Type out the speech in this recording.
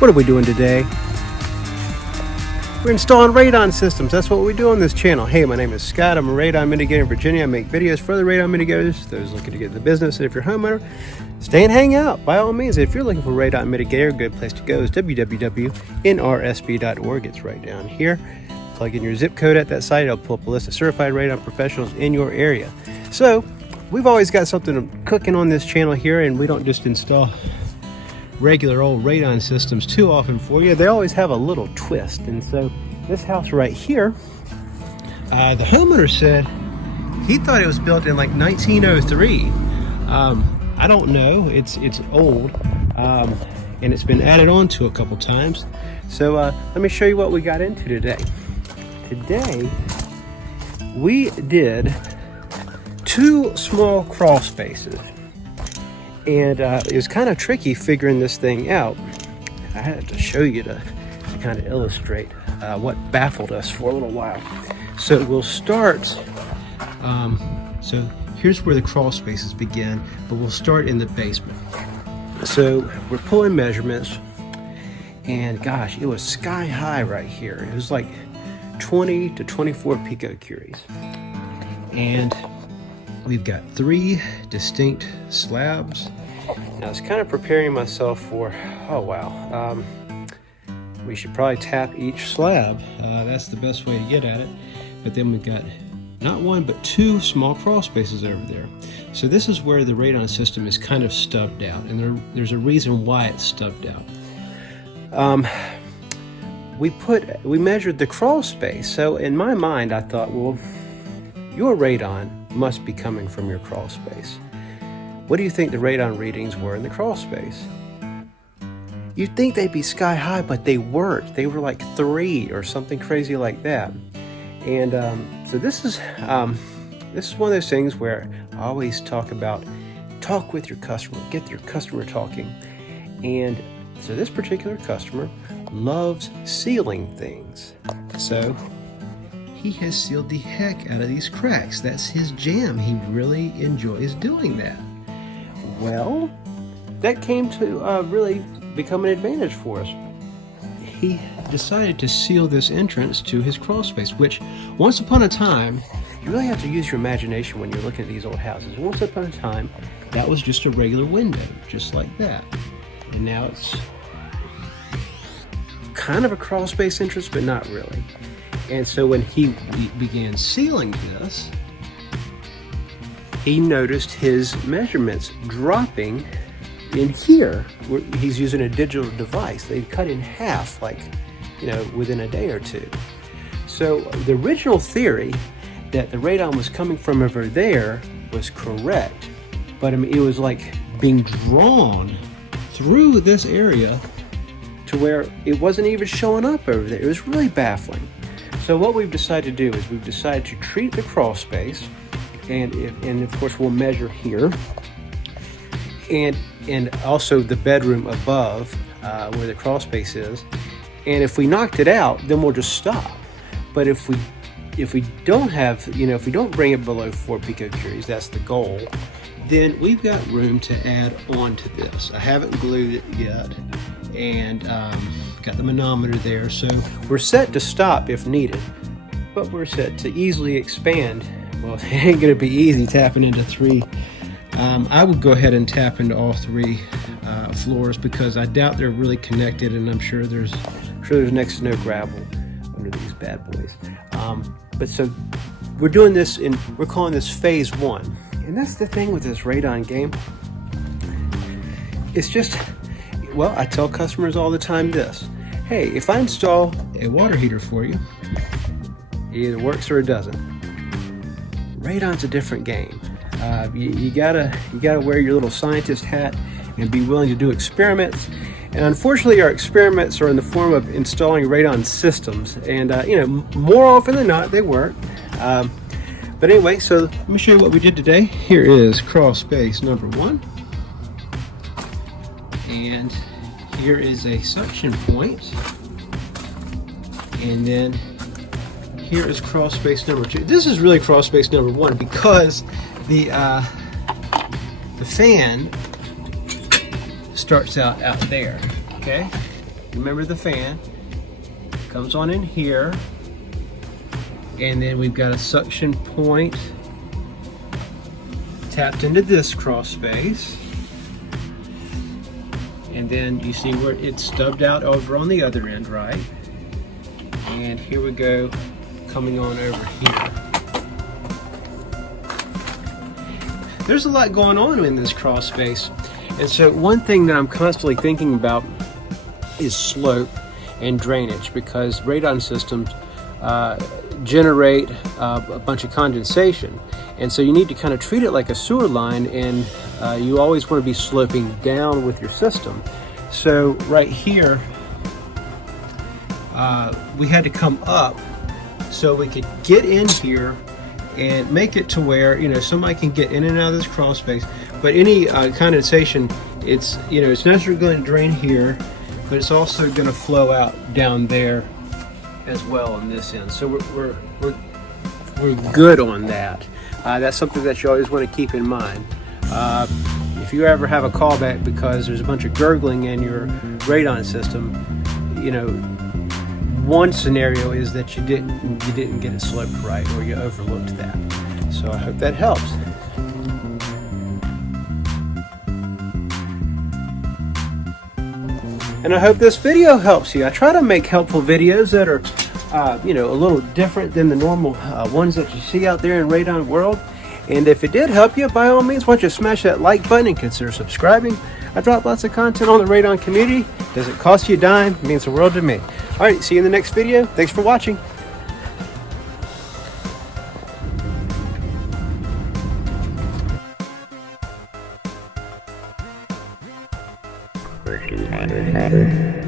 What are we doing today? We're installing radon systems. That's what we do on this channel. Hey, my name is Scott. I'm a radon mitigator in Virginia. I make videos for the radon mitigators, those looking to get in the business. And if you're a homeowner, stay and hang out. By all means, if you're looking for radon mitigator, a good place to go is www.nrsb.org. It's right down here. Plug in your zip code at that site. It'll pull up a list of certified radon professionals in your area. So we've always got something cooking on this channel here, and we don't just install regular old radon systems too often for you. They always have a little twist. And so this house right here, the homeowner said he thought it was built in like 1903. I don't know, it's old, and it's been added on to a couple times. So let me show you what we got into today. Today we did 2 small crawl spaces. And it was kind of tricky figuring this thing out. I had to show you to kind of illustrate what baffled us for a little while. So we'll start, so here's where the crawl spaces begin, but we'll start in the basement. So we're pulling measurements, and gosh, it was sky high right here. It was like 20 to 24 picocuries. And we've got 3 distinct slabs. Now I was kind of preparing myself for, oh wow, we should probably tap each slab. That's the best way to get at it. But then we've got not 1, but 2 small crawl spaces over there. So this is where the radon system is kind of stubbed out, and there's a reason why it's stubbed out. We measured the crawl space. So in my mind, I thought, well, your radon must be coming from your crawl space. What do you think the radon readings were in the crawl space? You'd think they'd be sky high, but they weren't. They were like 3 or something crazy like that. And so this is one of those things where I always talk with your customer, get your customer talking. And so this particular customer loves sealing things. So he has sealed the heck out of these cracks. That's his jam. He really enjoys doing that. Well, that came to really become an advantage for us. He decided to seal this entrance to his crawl space, which once upon a time, you really have to use your imagination when you're looking at these old houses. Once upon a time, that was just a regular window, just like that. And now it's kind of a crawl space entrance, but not really. And so when he began sealing this, he noticed his measurements dropping in here. He's using a digital device. They cut in half, like, within a day or two. So the original theory that the radon was coming from over there was correct, but I mean, it was like being drawn through this area to where it wasn't even showing up over there. It was really baffling. So what we've decided to do is we've decided to treat the crawl space, and of course we'll measure here, and also the bedroom above where the crawl space is. And if we knocked it out, then we'll just stop. But if we don't have, if we don't bring it below 4 picocuries, that's the goal, then we've got room to add on to this. I haven't glued it yet, and got the manometer there, so we're set to stop if needed, but we're set to easily expand. Well, it ain't gonna be easy tapping into 3. I would go ahead and tap into all 3 floors, because I doubt they're really connected, and I'm sure there's next to no gravel under these bad boys. But so we're doing this we're calling this phase 1, and that's the thing with this radon game. It's just, well, I tell customers all the time this: hey, if I install a water heater for you, it either works or it doesn't. Radon's a different game. You gotta wear your little scientist hat and be willing to do experiments. And unfortunately, our experiments are in the form of installing radon systems, and more often than not, they work. But anyway, so let me show you what we did today. Here is crawl space number 1, and here is a suction point, and then here is crawl space number 2. This is really crawl space number 1 because the fan starts out there, okay? remember the fan, comes on in here, and then we've got a suction point tapped into this crawl space. And then you see where it's stubbed out over on the other end, right? And here we go, coming on over here. There's a lot going on in this crawl space. And so one thing that I'm constantly thinking about is slope and drainage, because radon systems generate a bunch of condensation. And so you need to kind of treat it like a sewer line, and you always want to be sloping down with your system. So right here, we had to come up so we could get in here and make it to where, you know, somebody can get in and out of this crawl space. But any condensation, it's, you know, it's naturally going to drain here, but it's also going to flow out down there as well on this end. So we're good on that. That's something that you always want to keep in mind. If you ever have a callback because there's a bunch of gurgling in your radon system, you know, one scenario is that you didn't get it sloped right, or you overlooked that. So I hope that helps. And I hope this video helps you. I try to make helpful videos that are you know, a little different than the normal ones that you see out there in radon world. And if it did help you, by all means, why don't you smash that like button and consider subscribing. I drop lots of content on the radon community. Does it cost you a dime? It means the world to me. All right, see you in the next video. Thanks for watching. Working harder.